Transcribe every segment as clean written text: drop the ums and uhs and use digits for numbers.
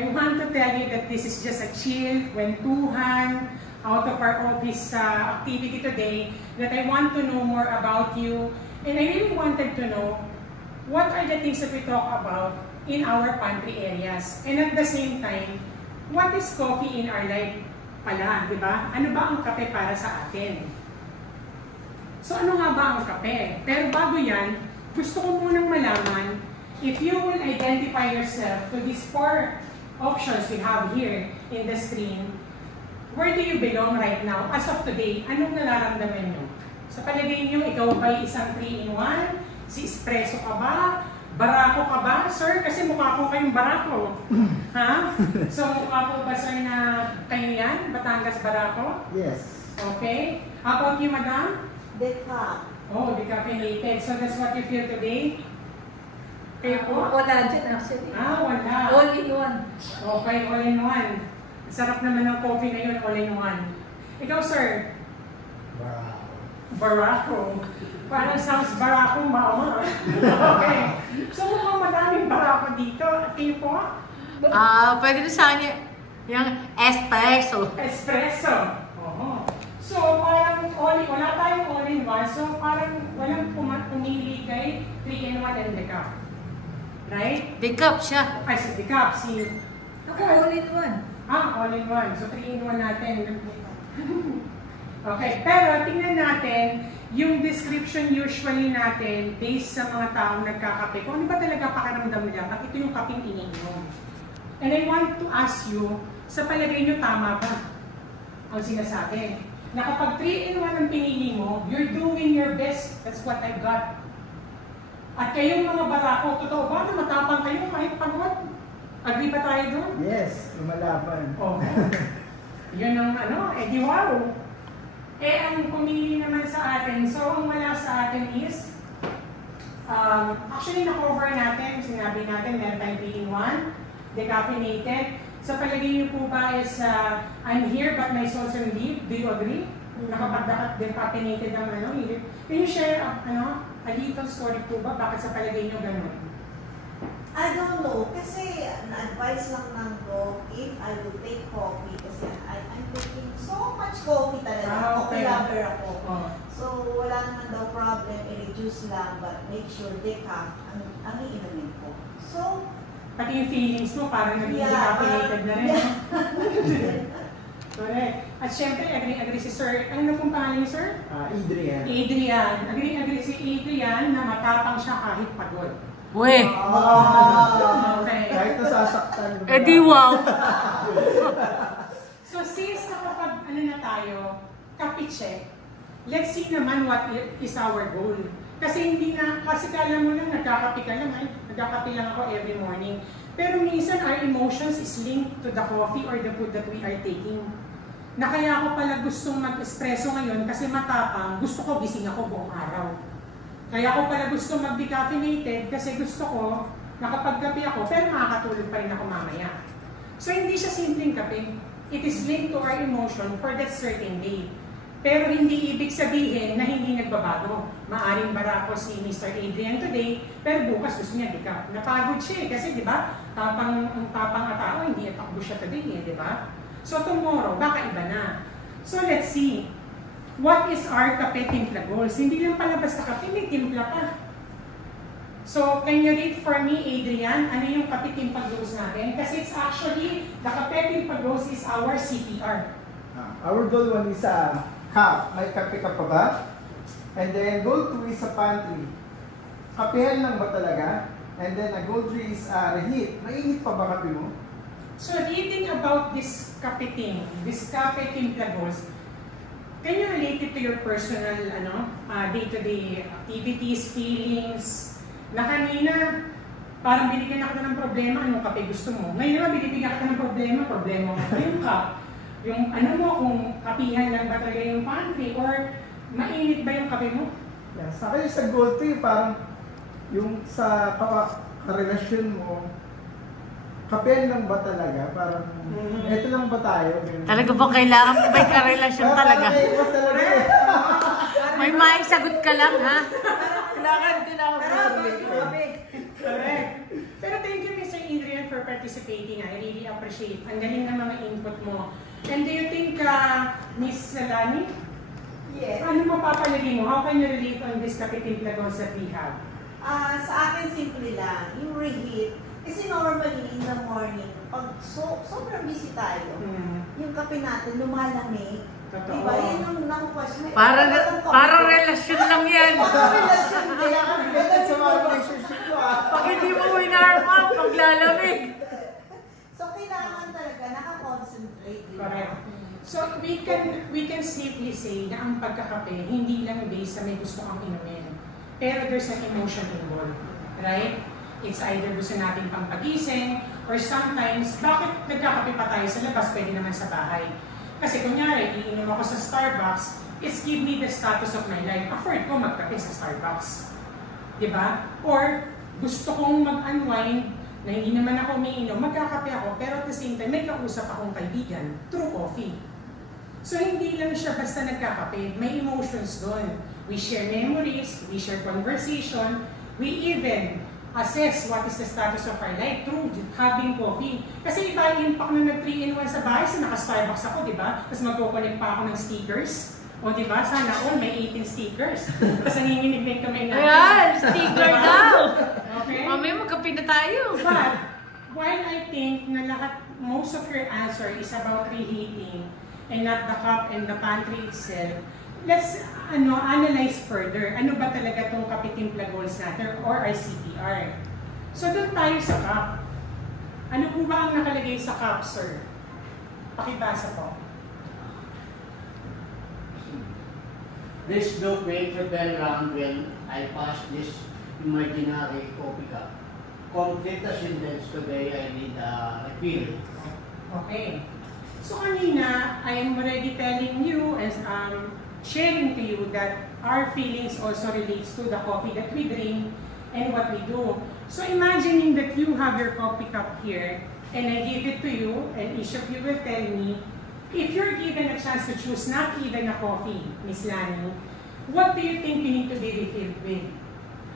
I want to tell you that this is just a chill, kwentuhan, out of our office activity today, that I want to know more about you. And I really wanted to know what are the things that we talk about in our pantry areas. And at the same time, what is coffee in our life pala, di ba? Ano ba ang kape para sa atin? So ano nga ba ang kape? Pero bago yan, gusto ko munang malaman if you will identify yourself to these 4 options we have here in the screen. Where do you belong right now? As of today, anong nararamdaman nyo? Sa palagay nyo, ikaw ba'y isang 3-in-1? Si espresso ka ba? Barako ka ba? Sir, kasi mukha ko kayong barako. Ha? So mukha ko ba sir na kayo yan? Batangas barako? Yes. Okay. How about you, madam? Decaf. Oh, decaffeinated. So that's what you feel today? Kayo po? Wala dyan actually. Wala. All in one. Okay, all in one. Sarap naman ng coffee ngayon, all in one. Ikaw, sir? Barako. Parang sounds barako, mama. Okay. So mukhang madaming barako dito. At kayo po? Pwede na sa kanya yung espresso. Espresso. Oo. So parang wala tayong all in one. So parang walang pumili kay 3-in-1 and decaf. Right? Decaf siya. Ay, sa decaf. Ako, all in one. All in one. So 3-in-1 natin. Okay, pero tingnan natin yung description usually natin based sa mga taong nagkakape. Kung ano ba talaga pakiramdam nila at ito yung kapeng iniinom. And I want to ask you, sa palagay nyo tama ba ang sinasabi? Na kapag 3-in-1 ang pinili mo, you're doing your best. That's what I've got. At kayong mga barako, totoo ba na matapang kayo kahit pagod? Agree ba tayo doon? Yes, lumalaban. Oh. Yun ang di wow. Ang pumili naman sa atin, so ang wala sa atin is, actually na-cover natin, sinabi natin, meron tayong 3-in-1, decaffeinated. Sa palagay niyo po ba is, I'm here but my soul's on leave? Do you agree? Nakapag-decaffeinated ang can you share a little story po ba? Bakit sa palagay niyo ganun? I don't know, kasi na-advise lang ng doc if I will take coffee kasi I'm taking so much coffee talaga. Okay. Coffee lover ako. Oh. So wala naman daw problem, i-reduce lang but make sure decaf ang iinumin ko. So, pati yung feelings mo parang naging decaffeinated na rin. Correct. At syempre, agree si Sir. Ano pong pangalan niyo, Sir? Adrian. Adrian. Agree si Adrian na matapang siya kahit pagod. Uwe! Okay. Kahit nasasaktan. Di wow! So since kapag na tayo, kape-check, let's see naman what is our goal. Kasi kasi kala mo lang, nagkakape ka lang, nagkakape lang ako every morning. Pero minsan our emotions is linked to the coffee or the food that we are taking. Na kaya ako pala gustong mag-espresso ngayon kasi matapang, gusto ko gising ako buong araw. Kaya ako pala gusto mag-decaffeinated kasi gusto ko nakapagkape ako pero makakatulog pa rin ako mamaya. So hindi siya simpleng kape. It is linked to our emotion for that certain day. Pero hindi ibig sabihin na hindi nagbabago. Maaring barako si Mr. Adrian today, pero bukas gusto niya decaf. Napagod siya kasi di ba? Ang tapang tao, hindi atakbo siya today di ba? So tomorrow, baka iba na. So let's see. What is our kape timpla goals? Hindi lang pala basta kape, may timpla pa. So, can you read for me, Adrian, ano yung kape timpla goals natin? Kasi it's actually, the kape timpla goals is our CPR. Our goal 1 is cup. May kape ka pa ba? And then goal 2 is pantry. Kapehan lang ba talaga? And then goal 3 is reheat. Mainit pa ba kape mo? So, reading about this kape team, this kape timpla goals, can you relate it to your personal day-to-day activities, feelings? Na kanina, parang binigyan kita ng problema, anong kape gusto mo? Ngayon naman, binibigyan kita ng problema mo. Yung cup, yung kung kapihan lang ba talaga yung pantry, or mainit ba yung kape mo? Yeah, sa akin sa goal 2, parang yung sa karelasyon mo, kapehan lang ba talaga? Parang, eto lang ba tayo? Talaga ba kailangan may karelasyon talaga? May maisagot ka lang, ha? kailangan ko na Correct. Pero thank you, Mr. Adrian, for participating. I really appreciate. Ang galing ng mga input mo. And do you think, Miss Lani, Yes. ano mapapalagay mo? How can you relate on this kapitimpla goals that we have? Sa akin, simple lang. Yung reheat. Kasi normally, in the morning, pag sobrang busy tayo, yung kape natin lumalamig. Totoo. Diba? Yun yung nakukwestiyon. Parang relasyon lang yan. Parang relasyon din. Kaya ka related sa mga relationship ko Pag hindi mo winarm up, paglalamig. So, kailangan talaga nakakonsentrate. Diba? Correct. So we can safely say na ang pagkakape hindi lang based sa may gusto kang inumin. Pero there's an emotion involved, right? It's either gusto natin pampagising or sometimes bakit nagkakape pa tayo sa labas, pwede naman sa bahay. Kasi kunyari, iinom ako sa Starbucks, it's give me the status of my life. Afford ko magkape sa Starbucks. Diba? Or gusto kong mag-unwind na hindi naman ako umiinom, magkakape ako, pero at the same time, may kausap akong kaibigan through coffee. So, hindi lang siya basta nagkakape. May emotions doon. We share memories, we share conversation, we even assess what is the status of our life through having coffee. Kasi iba yung impact na nag-3-in-1 sa bahay, so naka-Starbucks ako, di ba? Tapos magkukulik pa ako ng stickers. O di ba? Sana all may 18 stickers. Tapos nanginginig din kami natin. Ayan, sticker daw. Okay? Mamaya magkape na tayo. But, while I think na most of your answer is about reheating and not the cup and the pantry itself, let's analyze further. Ano ba talaga itong kapitimpla goals natin or our CPR? So, doon tayo sa cup. Ano po ba ang nakalagay sa cup, sir? Pakibasa po. This look makes a bell round when I pass this imaginary coffee cup. Complete the sentence today, I need a refill. Okay. So kanina, I am already telling you and sharing to you that our feelings also relates to the coffee that we drink and what we do. So imagining that you have your coffee cup here and I give it to you and each of you will tell me, if you're given a chance to choose not even a coffee, Miss Lani, what do you think you need to be refilled with?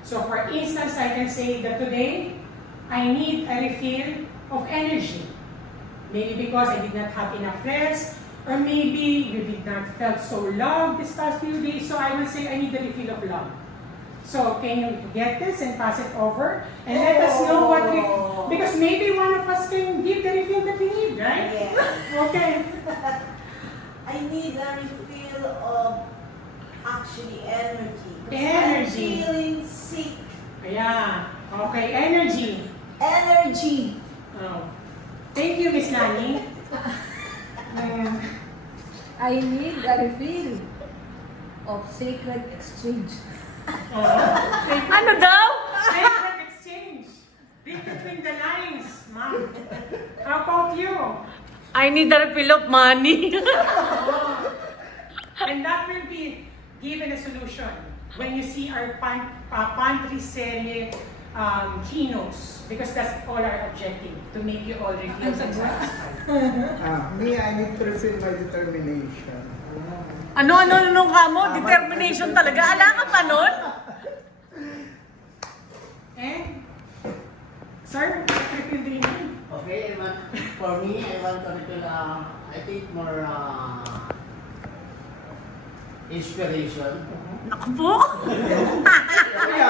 So for instance, I can say that today, I need a refill of energy. Maybe because I did not have enough rest, or maybe you did not felt so loved this past few days, so I will say I need a refill of love. So can you get this and pass it over? And let us know what we, because maybe one of us can give the refill that we need, right? Yeah. Okay. I need a refill of actually energy. Energy. I'm feeling sick. Yeah. Okay, energy. Energy. Oh. Thank you, Miss Lani. I need a refill of sacred exchange. Ano daw? Sacred exchange. Read between the lines, ma'am. How about you? I need a refill of money. And that will be given a solution when you see our pantry serie keynotes, because that's all our objective, to make you all refilled and satisfied. Me, I need to refill my determination. Ano ka mo? Determination talaga. Ala ka pa nun? And, sir, refill din yun. Okay, for me, I want to refill, I think more inspiration. Naku po. Kaya,